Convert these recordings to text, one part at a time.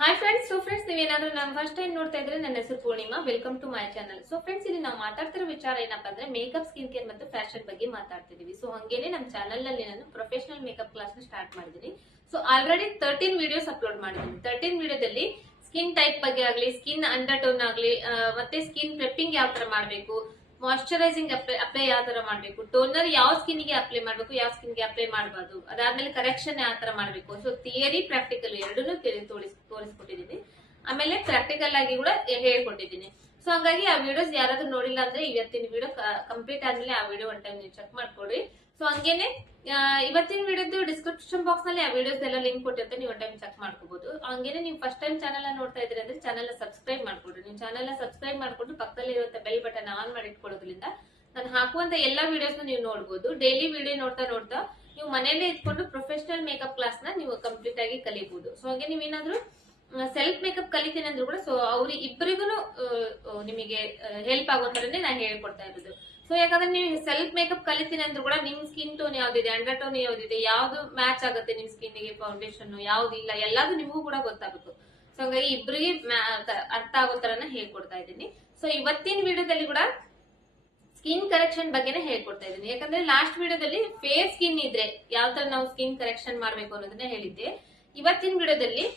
Hi friends. So friends, ನೀವೇನಾದ್ರೂ ನಾನು first time ನೋಡ್ತಾ ಇದ್ರೆ ನನ್ನ ಹೆಸರು Poornima. Welcome to my channel. So friends, ಇಲ್ಲಿ ನಾವು ಮಾತಾಡ್ತಿರೋ ವಿಚಾರ ಏನಪ್ಪಾ ಅಂದ್ರೆ ಮೇಕಪ್, ಸ್ಕಿನ್ ಕೇರ್ ಮತ್ತು ಫ್ಯಾಷನ್ ಬಗ್ಗೆ ಮಾತಾಡ್ತಿದೀವಿ. ಸೊ ಹಂಗೇನೆ ನಮ್ಮ ಚಾನಲ್ ನಲ್ಲಿ ನಾನು ಪ್ರೊಫೆಷನಲ್ ಮೇಕಪ್ ಕ್ಲಾಸ್ ನ ಸ್ಟಾರ್ಟ್ ಮಾಡಿದೀನಿ. ಸೊ ಆಲ್ರೆಡಿ 13 ವಿಡಿಯೋಸ್ ಅಪ್ಲೋಡ್ ಮಾಡಿದೀನಿ. 13 ವಿಡಿಯೋದಲ್ಲಿ ಸ್ಕಿನ್ ಟೈಪ್ ಬಗ್ಗೆ ಆಗ್ಲಿ, ಸ್ಕಿನ್ ಅಂಡರ್ ಟೋನ್ ಆಗ್ಲಿ, ಮತ್ತೆ ಸ್ಕಿನ್ ಪ್ರೆಪ್ಪಿಂಗ್ ಯಾವ ತರ ಮಾಡಬೇಕು, ಮಾಯಶ್ಚರೈಸಿಂಗ್ ಅಪ್ಲೈ ಯಾವ ತರ ಮಾಡಬೇಕು, ಟೋನರ್ ಯಾವ ಸ್ಕಿನ್ ಗೆ ಅಪ್ಲೈ ಮಾಡಬೇಕು, ಯಾವ ಸ್ಕಿನ್ ಗೆ ಅಪ್ಲೈ ಮಾಡಬಾರ್ದು, ಅದಾದ್ಮೇಲೆ ಕರೆಕ್ಷನ್ ಯಾವ ತರ ಮಾಡಬೇಕು. ಸೊ ಥಿಯರಿ, ಪ್ರಾಕ್ಟಿಕಲ್ ಎರಡನ್ನೂ ತೋರಿಸ್ಕೊಟ್ಟಿದ್ದೀನಿ. ಆಮೇಲೆ ಪ್ರಾಕ್ಟಿಕಲ್ ಆಗಿ ಕೂಡ ಹೇಳ್ಕೊಟ್ಟಿದ್ದೀನಿ. ಸೊ ಹಂಗಾಗಿ ಆ ವಿಡಿಯೋಸ್ ಯಾರಾದ್ರೂ ನೋಡಿಲ್ಲ ಅಂದ್ರೆ ಇವತ್ತಿನ ವಿಡಿಯೋ ಕಂಪ್ಲೀಟ್ ಆದ್ಮೇಲೆ ಆ ವಿಡಿಯೋ ಒನ್ ಟೈಮ್ ನೀವು ಚೆಕ್ ಮಾಡ್ಕೊಡ್ರಿ. ಸೊ ಹಂಗೇನೆ ಇವತ್ತಿನ ವಿಡಿಯೋದು ಡಿಸ್ಕ್ರಿಪ್ಷನ್ ಬಾಕ್ಸ್ ನಲ್ಲಿ ಆ ವಿಡಿಯೋಸ್ ಎಲ್ಲ ಲಿಂಕ್ ಕೊಟ್ಟಿರುತ್ತೆ, ನೀವು ಒನ್ ಟೈಮ್ ಚೆಕ್ ಮಾಡ್ಕೋಬಹುದು. ಹಂಗೇನೆ ನೀವು ಫಸ್ಟ್ ಟೈಮ್ ಚಾನಲ್ ನೋಡ್ತಾ ಇದ್ರಿ ಅಂದ್ರೆ ಚಾನಲ್ ಸಬ್ಸ್ಕ್ರೈಬ್ ಮಾಡ್ಕೊಡ್ರಿ. ನೀವು ಚಾನಲ್ ಸಬ್ಸ್ಕ್ರೈಬ್ ಮಾಡ್ಕೊಂಡು ಪಕ್ಕದಲ್ಲಿ ಇರುವಂತ ಬೆಲ್ ಬಟನ್ ಆನ್ ಮಾಡಿ ಇಟ್ಕೊಳ್ಳೋದ್ರಿಂದ ನಾನು ಹಾಕುವಂತ ಎಲ್ಲಾ ವಿಡಿಯೋಸ್ ನೀವು ನೋಡಬಹುದು. ಡೈಲಿ ವಿಡಿಯೋ ನೋಡ್ತಾ ನೋಡ್ತಾ ನೀವು ಮನೆಯಲ್ಲೇ ಇಟ್ಕೊಂಡು ಪ್ರೊಫೆಷನಲ್ ಮೇಕಪ್ ಕ್ಲಾಸ್ ನ ನೀವು ಕಂಪ್ಲೀಟ್ ಆಗಿ ಕಲಿಬಹುದು. ಸೊ ಹಾಗೆ ನೀವೇನಾದ್ರೂ ಸೆಲ್ಫ್ ಮೇಕಪ್ ಕಲಿತೀನಿ ಅಂದ್ರೂ ಕೂಡ ಸೊ ಅವ್ರ ಇಬ್ಬರಿಗೂ ನಿಮಗೆ ಹೆಲ್ಪ್ ಆಗೋ ತರನೇ ನಾನು ಹೇಳ್ಕೊಡ್ತಾ ಇರೋದು. ಸೊ ಯಾಕಂದ್ರೆ ನೀವು ಸೆಲ್ಫ್ ಮೇಕಪ್ ಕಲಿತೀನಿ ಅಂದ್ರೂ ಕೂಡ ನಿಮ್ ಸ್ಕಿನ್ ಟೋನ್ ಯಾವ್ದಿದೆ, ಅಂಡರ್ ಟೋನ್ ಯಾವ್ದಿದೆ, ಯಾವ್ದು ಮ್ಯಾಚ್ ಆಗುತ್ತೆ ನಿಮ್ ಸ್ಕಿನ್ ಗೆ, ಫೌಂಡೇಶನ್ ಯಾವ್ದಿಲ್ಲ, ಎಲ್ಲಾದ್ರು ನಿಮಗೂ ಕೂಡ ಗೊತ್ತಾಗಬೇಕು. ಸೊ ಹಾಗಾಗಿ ಇಬ್ಬರಿಗೆ ಅರ್ಥ ಆಗೋ ತರನ ಹೇಳ್ಕೊಡ್ತಾ ಇದ್ದೀನಿ. ಸೊ ಇವತ್ತಿನ ವಿಡಿಯೋದಲ್ಲಿ ಕೂಡ ಸ್ಕಿನ್ ಕರೆಕ್ಷನ್ ಬಗ್ಗೆನೇ ಹೇಳ್ಕೊಡ್ತಾ ಇದ್ದೀನಿ. ಯಾಕಂದ್ರೆ ಲಾಸ್ಟ್ ವಿಡಿಯೋದಲ್ಲಿ ಫೇರ್ ಸ್ಕಿನ್ ಇದ್ರೆ ಯಾವ ತರ ನಾವು ಸ್ಕಿನ್ ಕರೆಕ್ಷನ್ ಮಾಡ್ಬೇಕು ಅನ್ನೋದನ್ನ ಹೇಳಿದ್ದೆ. ಇವತ್ತಿನ ವಿಡಿಯೋದಲ್ಲಿ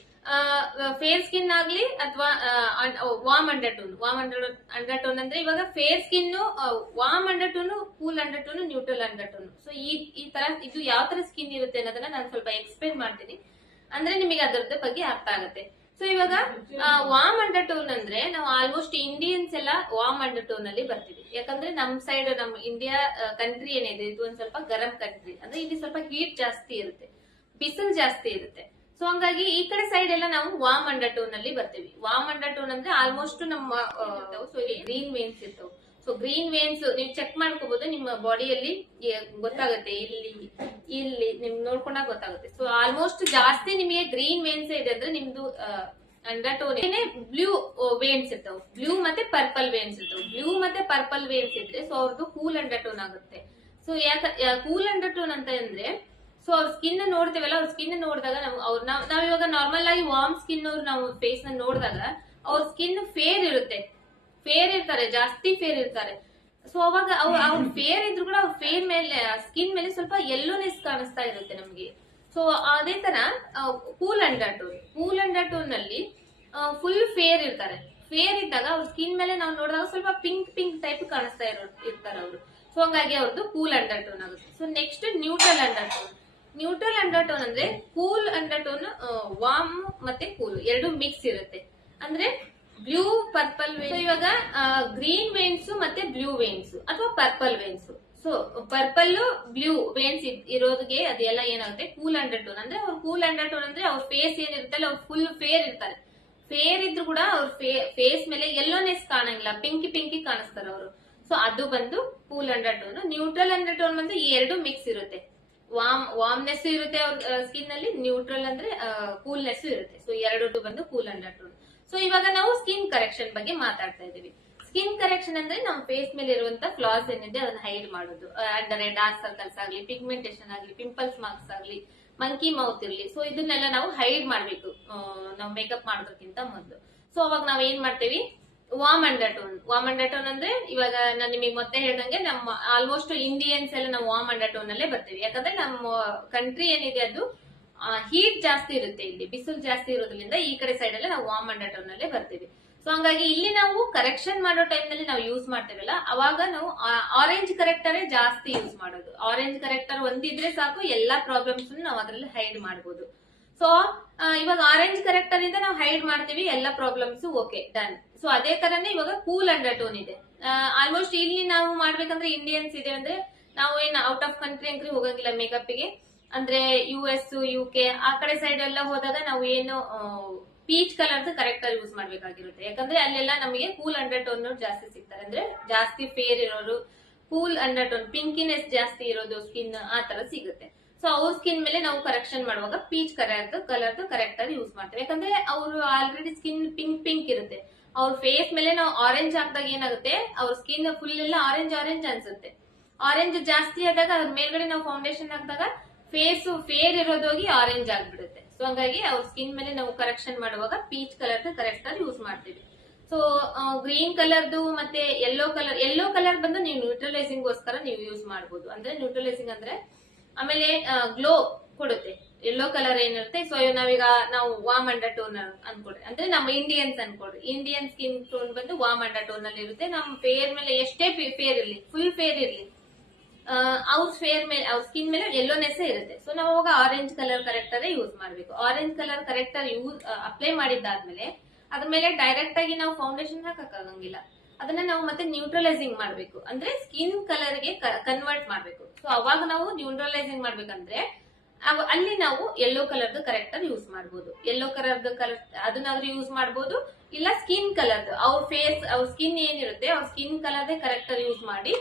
ಫೇರ್ ಸ್ಕಿನ್ ಆಗ್ಲಿ ಅಥವಾ ವಾರ್ಮ್ ಅಂಡರ್ ಟೋನ್ ಅಂದ್ರೆ ಇವಾಗ fair skin, warm under tone, cool under tone, neutral under tone. So ಈ ತರ ಇದು ಯಾವ ತರ ಸ್ಕಿನ್ ಇರುತ್ತೆ ಅನ್ನೋದನ್ನ ನಾನು ಸ್ವಲ್ಪ ಎಕ್ಸ್ಪ್ಲೇನ್ ಮಾಡ್ತೀನಿ, ಅಂದ್ರೆ ನಿಮಗೆ ಅದರದ ಬಗ್ಗೆ ಅರ್ಥ ಆಗುತ್ತೆ. ಸೊ ಇವಾಗ ವಾರ್ಮ್ ಅಂಡರ್ ಟೋನ್ ಅಂದ್ರೆ ನಾವು ಆಲ್ಮೋಸ್ಟ್ ಇಂಡಿಯನ್ಸ್ ಎಲ್ಲ ವಾರ್ಮ್ ಅಂಡರ್ ಟೋನ್ ಅಲ್ಲಿ ಬರ್ತೀವಿ. ಯಾಕಂದ್ರೆ ನಮ್ ಸೈಡ್, ನಮ್ ಇಂಡಿಯಾ ಕಂಟ್ರಿ ಏನಿದೆ ಇದು ಒಂದ್ ಸ್ವಲ್ಪ ಗರಂ ಕಂಟ್ರಿ. ಅಂದ್ರೆ ಇಲ್ಲಿ ಸ್ವಲ್ಪ ಹೀಟ್ ಜಾಸ್ತಿ ಇರುತ್ತೆ, ಬಿಸಿಲು ಜಾಸ್ತಿ ಇರುತ್ತೆ. ಸೊ ಹಂಗಾಗಿ ಈ ಕಡೆ ಸೈಡ್ ಎಲ್ಲ ನಾವು ವಾರ್ಮ್ ಅಂಡರ್ ಟೋನ್ ಅಲ್ಲಿ ಬರ್ತೀವಿ. ವಾರ್ಮ್ ಅಂಡರ್ ಟೋನ್ ಅಂದ್ರೆ ಆಲ್ಮೋಸ್ಟ್ ನಮ್ಮ ಸೊ ಇಲ್ಲಿ ಗ್ರೀನ್ ವೇನ್ಸ್ ಇರ್ತವೆ. ಸೊ ಗ್ರೀನ್ ವೇನ್ಸ್ ನೀವು ಚೆಕ್ ಮಾಡ್ಕೋಬಹುದು, ನಿಮ್ಮ ಬಾಡಿಯಲ್ಲಿ ಗೊತ್ತಾಗುತ್ತೆ. ಇಲ್ಲಿ ನಿಮ್ ನೋಡ್ಕೊಂಡಾಗ ಗೊತ್ತಾಗುತ್ತೆ. ಸೊ ಆಲ್ಮೋಸ್ಟ್ ಜಾಸ್ತಿ ನಿಮಗೆ ಗ್ರೀನ್ ವೇನ್ಸ್ ಇದೆ ಅಂದ್ರೆ ನಿಮ್ದು ಅಂಡರ್ ಟೋನ್. ಬ್ಲೂ ವೇನ್ಸ್ ಇರ್ತಾವೆ, ಬ್ಲೂ ಮತ್ತೆ ಪರ್ಪಲ್ ವೇನ್ಸ್ ಇರ್ತಾವೆ. ಬ್ಲೂ ಮತ್ತೆ ಪರ್ಪಲ್ ವೇನ್ಸ್ ಇದ್ರೆ ಸೊ ಅವ್ರದ್ದು ಕೂಲ್ ಅಂಡರ್ ಟೋನ್ ಆಗುತ್ತೆ. ಸೊ ಕೂಲ್ ಅಂಡರ್ ಟೋನ್ ಅಂತ ಅಂದ್ರೆ ಸೊ ಅವ್ರ ಸ್ಕಿನ್ ನೋಡ್ತೇವಲ್ಲ, ಅವ್ರ ಸ್ಕಿನ್ ನೋಡಿದಾಗ ನಾವ್ ಇವಾಗ ನಾರ್ಮಲ್ ಆಗಿ ವಾರ್ಮ್ ಸ್ಕಿನ್ ಅವ್ರು ನಾವು ಫೇಸ್ ನ ನೋಡಿದಾಗ ಅವ್ರ ಸ್ಕಿನ್ ಫೇರ್ ಇರುತ್ತೆ, ಫೇರ್ ಇರ್ತಾರೆ, ಜಾಸ್ತಿ ಫೇರ್ ಇರ್ತಾರೆ. ಸೊ ಅವಾಗ ಅವ್ರ ಫೇರ್ ಇದ್ರು ಕೂಡ ಅವ್ರ ಫೇರ್ ಮೇಲೆ, ಸ್ಕಿನ್ ಮೇಲೆ ಸ್ವಲ್ಪ ಯೆಲ್ಲೋನೆಸ್ ಕಾಣಿಸ್ತಾ ಇರುತ್ತೆ ನಮ್ಗೆ. ಸೊ ಅದೇ ತರ ಕೂಲ್ ಅಂಡರ್ ಟೋನ್ ನಲ್ಲಿ ಫುಲ್ ಫೇರ್ ಇರ್ತಾರೆ. ಫೇರ್ ಇದ್ದಾಗ ಅವ್ರ ಸ್ಕಿನ್ ಮೇಲೆ ನಾವು ನೋಡಿದಾಗ ಸ್ವಲ್ಪ ಪಿಂಕ್ ಟೈಪ್ ಕಾಣಿಸ್ತಾ ಇರ್ತಾರೆ ಅವರು. ಸೊ ಹಂಗಾಗಿ ಅವ್ರದ್ದು ಕೂಲ್ ಅಂಡರ್ ಟೋನ್ ಆಗುತ್ತೆ. So next neutral under tone ಅಂದ್ರೆ ಕೂಲ್ ಅಂಡರ್ ಟೋನ್, ವಾರ್ಮ್ ಮತ್ತೆ ಕೂಲ್ ಎರಡು ಮಿಕ್ಸ್ ಇರುತ್ತೆ. ಅಂದ್ರೆ ಬ್ಲೂ ಪರ್ಪಲ್ ವೇನ್ಸ್. ಇವಾಗ ಗ್ರೀನ್ ವೇನ್ಸ್ ಮತ್ತೆ ಬ್ಲೂ ವೇನ್ಸ್ ಅಥವಾ purple veins. So purple blue veins ಇರೋದಕ್ಕೆ ಅದೆಲ್ಲ ಏನಾಗುತ್ತೆ ಕೂಲ್ ಅಂಡರ್ ಟೋನ್. ಅಂದ್ರೆ ಅವ್ರ ಕೂಲ್ ಅಂಡರ್ ಟೋನ್ ಅಂದ್ರೆ ಅವ್ರ ಫೇಸ್ ಏನಿರುತ್ತಲ್ಲ ಅವ್ರು ಫುಲ್ ಫೇರ್ ಇರ್ತಾರೆ. ಫೇರ್ ಇದ್ರು ಕೂಡ ಅವ್ರ ಫೇಸ್ ಮೇಲೆ ಯೆಲ್ಲೋನೆಸ್ ಕಾಣಂಗಿಲ್ಲ, ಪಿಂಕಿ ಕಾಣಿಸ್ತಾರೆ ಅವರು. ಸೊ ಅದು ಬಂದು cool under tone. Neutral under tone ಬಂದು ಈ ಎರಡು ಮಿಕ್ಸ್ ಇರುತ್ತೆ. ವಾರ್ಮ್ನೆಸ್ ಇರುತ್ತೆ ಅವ್ರ ಸ್ಕಿನ್ ಅಲ್ಲಿ, ನ್ಯೂಟ್ರಲ್ ಅಂದ್ರೆ ಕೂಲ್ನೆಸ್ ಇರುತ್ತೆ. ಸೊ ಎರಡು ಬಂದು ಕೂಲ್ ಅಂಡರ್ ಟೋನ್. ಸೊ ಇವಾಗ ನಾವು ಸ್ಕಿನ್ ಕರೆಕ್ಷನ್ ಬಗ್ಗೆ ಮಾತಾಡ್ತಾ ಇದೀವಿ. ಸ್ಕಿನ್ ಕರೆಕ್ಷನ್ ಅಂದ್ರೆ ನಮ್ಮ ಫೇಸ್ ಮೇಲೆ ಇರುವಂತ ಫ್ಲಾಸ್ ಏನಿದೆ ಅದನ್ನ ಹೈಡ್ ಮಾಡೋದು. ಅಂದ್ರೆ ಡಾರ್ಕ್ ಸರ್ಕಲ್ಸ್ ಆಗ್ಲಿ, ಪಿಗ್ಮೆಂಟೇಶನ್ ಆಗ್ಲಿ, ಪಿಂಪಲ್ಸ್ ಮಾರ್ಕ್ಸ್ ಆಗ್ಲಿ, ಮಂಕಿ ಮೌತ್ ಇರ್ಲಿ, ಸೊ ಇದನ್ನೆಲ್ಲ ನಾವು ಹೈಡ್ ಮಾಡ್ಬೇಕು ನಾವು ಮೇಕಪ್ ಮಾಡೋದಕ್ಕಿಂತ ಮೊದಲು. ಸೊ ಅವಾಗ ನಾವ್ ಏನ್ ಮಾಡ್ತೇವಿ, ವಾರ್ಮ್ ಅಂಡರ್ ಟೋನ್ ಅಂದ್ರೆ ಇವಾಗ ನಾನು ನಿಮಗೆ ಮತ್ತೆ ಹೇಳ್ದಂಗೆ ನಮ್ಮ ಆಲ್ಮೋಸ್ಟ್ ಇಂಡಿಯನ್ಸ್ ಎಲ್ಲ ನಾವು ವಾರ್ಮ್ ಅಂಡರ್ ಟೋನ್ ಅಲ್ಲೇ ಬರ್ತೀವಿ. ಯಾಕಂದ್ರೆ ನಮ್ಮ ಕಂಟ್ರಿ ಏನಿದೆ ಅದು ಹೀಟ್ ಜಾಸ್ತಿ ಇರುತ್ತೆ, ಇಲ್ಲಿ ಬಿಸಿಲು ಜಾಸ್ತಿ ಇರೋದ್ರಿಂದ ಈ ಕಡೆ ಸೈಡ್ ಎಲ್ಲ ನಾವು ವಾರ್ಮ್ ಅಂಡರ್ ಟೋನ್ ಅಲ್ಲೇ ಬರ್ತೀವಿ. ಸೊ ಹಂಗಾಗಿ ಇಲ್ಲಿ ನಾವು ಕರೆಕ್ಷನ್ ಮಾಡೋ ಟೈಮ್ ನಲ್ಲಿ ನಾವು ಯೂಸ್ ಮಾಡ್ತೇವಲ್ಲ, ಅವಾಗ ನಾವು ಆರೆಂಜ್ ಕರೆಕ್ಟರ್ ಜಾಸ್ತಿ ಯೂಸ್ ಮಾಡೋದು. ಆರೆಂಜ್ ಕರೆಕ್ಟರ್ ಒಂದಿದ್ರೆ ಸಾಕು, ಎಲ್ಲಾ ಪ್ರಾಬ್ಲಮ್ಸ್ ನಾವು ಅದ್ರಲ್ಲಿ ಹೈಡ್ ಮಾಡಬಹುದು. ಸೊ ಇವಾಗ ಆರೆಂಜ್ ಕರೆಕ್ಟರ್ ಇಂದ ನಾವು ಹೈಡ್ ಮಾಡ್ತೀವಿ ಎಲ್ಲ ಪ್ರಾಬ್ಲಮ್ಸ್, ಓಕೆ ಡನ್. ಸೊ ಅದೇ ತರನೇ ಇವಾಗ ಕೂಲ್ ಅಂಡರ್ ಟೋನ್ ಇದೆ. ಆಲ್ಮೋಸ್ಟ್ ಇಲ್ಲಿ ನಾವು ಮಾಡ್ಬೇಕಂದ್ರೆ ಇಂಡಿಯನ್ಸ್ ಇದೆ ಅಂದ್ರೆ ನಾವು ಏನ್ ಔಟ್ ಆಫ್ ಕಂಟ್ರಿ ಅಂಕ್ರಿ ಹೋಗಂಗಿಲ್ಲ ಮೇಕಪ್ ಗೆ. ಅಂದ್ರೆ US, UK ಆ ಕಡೆ ಸೈಡ್ ಎಲ್ಲ ಹೋದಾಗ ನಾವು ಏನು ಪೀಚ್ ಕಲರ್ ಕರೆಕ್ಟರ್ ಯೂಸ್ ಮಾಡ್ಬೇಕಾಗಿರುತ್ತೆ. ಯಾಕಂದ್ರೆ ಅಲ್ಲೆಲ್ಲ ನಮಗೆ ಕೂಲ್ ಅಂಡರ್ ಟೋನ್ ಜಾಸ್ತಿ ಸಿಗ್ತಾರೆ. ಅಂದ್ರೆ ಜಾಸ್ತಿ ಫೇರ್ ಇರೋರು, ಕೂಲ್ ಅಂಡರ್ ಟೋನ್, ಪಿಂಕಿನೆಸ್ ಜಾಸ್ತಿ ಇರೋದು ಸ್ಕಿನ್ ಆ ತರ ಸಿಗುತ್ತೆ. ಸೊ ಅವ್ರ ಸ್ಕಿನ್ ಮೇಲೆ ನಾವು ಕರೆಕ್ಷನ್ ಮಾಡುವಾಗ ಪೀಚ್ ಕಲರ್ದು ಕರೆಕ್ಟರ್ ಯೂಸ್ ಮಾಡ್ತೇವೆ. ಯಾಕಂದ್ರೆ ಅವರು ಆಲ್ರೆಡಿ ಸ್ಕಿನ್ ಪಿಂಕ್ ಇರುತ್ತೆ. ಅವ್ರ ಫೇಸ್ ಮೇಲೆ ನಾವು ಆರೆಂಜ್ ಹಾಕಿದಾಗ ಏನಾಗುತ್ತೆ, ಅವ್ರ ಸ್ಕಿನ್ ಫುಲ್ ಎಲ್ಲ ಆರೆಂಜ್ ಅನ್ಸುತ್ತೆ. ಆರೆಂಜ್ ಜಾಸ್ತಿ ಆದಾಗ ಅದ್ರ ಮೇಲ್ಗಡೆ ನಾವು ಫೌಂಡೇಶನ್ ಹಾಕಿದಾಗ ಫೇಸ್ ಫೇರ್ ಇರೋದೋಗಿ ಆರೆಂಜ್ ಆಗ್ಬಿಡುತ್ತೆ. ಸೊ ಹಂಗಾಗಿ ಅವ್ರ ಸ್ಕಿನ್ ಮೇಲೆ ನಾವು ಕರೆಕ್ಷನ್ ಮಾಡುವಾಗ ಪೀಚ್ ಕಲರ್ ಕರೆಕ್ಟರ್ ಯೂಸ್ ಮಾಡ್ತೀವಿ. ಸೊ ಗ್ರೀನ್ ಕಲರ್ದು ಮತ್ತೆ ಯೆಲ್ಲೋ ಕಲರ್ ಬಂದು ನೀವು ನ್ಯೂಟ್ರಲೈಸಿಂಗ್ ಗೋಸ್ಕರ ನೀವು ಯೂಸ್ ಮಾಡಬಹುದು. ಅಂದ್ರೆ ನ್ಯೂಟ್ರಲೈಸಿಂಗ್ ಅಂದ್ರೆ ಆಮೇಲೆ ಗ್ಲೋ ಕೊಡುತ್ತೆ. ಯೆಲ್ಲೋ ಕಲರ್ ಏನಿರುತ್ತೆ, ಸೊ ನಾವು ವಾಮ್ ಅಂಡರ್ ಟೋನ್ ಅನ್ಕೊಡ್ರಿ, ಅಂದ್ರೆ ನಮ್ಮ ಇಂಡಿಯನ್ಸ್ ಅನ್ಕೊಡ್ರಿ, ಇಂಡಿಯನ್ ಸ್ಕಿನ್ ಟೋನ್ ಬಂದು ವಾಮ್ ಅಂಡರ್ ಟೋನ್ ಅಲ್ಲಿ ಇರುತ್ತೆ. ನಮ್ಮ ಫೇರ್ ಮೇಲೆ ಎಷ್ಟೇ ಫೇರ್ ಇರ್ಲಿ, ಫುಲ್ ಫೇರ್ ಇರ್ಲಿ, ಅವ್ರ ಫೇರ್ ಮೇಲೆ ಅವ್ರ ಸ್ಕಿನ್ ಮೇಲೆ ಯೆಲ್ಲೋನೆಸ್ ಇರುತ್ತೆ. ಸೊ ನಾವು ಅವಾಗ ಆರೆಂಜ್ ಕಲರ್ ಕರೆಕ್ಟರ್ ಯೂಸ್ ಮಾಡ್ಬೇಕು. ಆರೆಂಜ್ ಕಲರ್ ಕರೆಕ್ಟರ್ ಅಪ್ಲೈ ಮಾಡಿದ್ದಾದ್ಮೇಲೆ ಅದ್ರ ಮೇಲೆ ಡೈರೆಕ್ಟ್ ಆಗಿ ನಾವು ಫೌಂಡೇಶನ್ ಹಾಕಕ್ಕಾಗಂಗಿಲ್ಲ. ಅದನ್ನ ನಾವು ಮತ್ತೆ ನ್ಯೂಟ್ರಲೈಸಿಂಗ್ ಮಾಡ್ಬೇಕು, ಅಂದ್ರೆ ಸ್ಕಿನ್ ಕಲರ್ ಗೆ ಕನ್ವರ್ಟ್ ಮಾಡ್ಬೇಕು. ಸೊ ಅವಾಗ ನಾವು ನ್ಯೂಟ್ರಲೈಸಿಂಗ್ ಮಾಡ್ಬೇಕಂದ್ರೆ ಅಲ್ಲಿ ನಾವು ಯೆಲ್ಲೋ ಕಲರ್ದು ಕರೆಕ್ಟರ್ ಯೂಸ್ ಮಾಡಬಹುದು. ಯೆಲ್ಲೋ ಕಲರ್ದು ಅದನ್ನಾದ್ರೂ ಯೂಸ್ ಮಾಡಬಹುದು, ಇಲ್ಲ ಸ್ಕಿನ್ ಕಲರ್ದು ಅವ್ರ ಸ್ಕಿನ್ ಏನಿರುತ್ತೆ ಅವ್ರ ಸ್ಕಿನ್ ಕಲರ್ದೇ ಕರೆಕ್ಟರ್ ಯೂಸ್ ಮಾಡಿ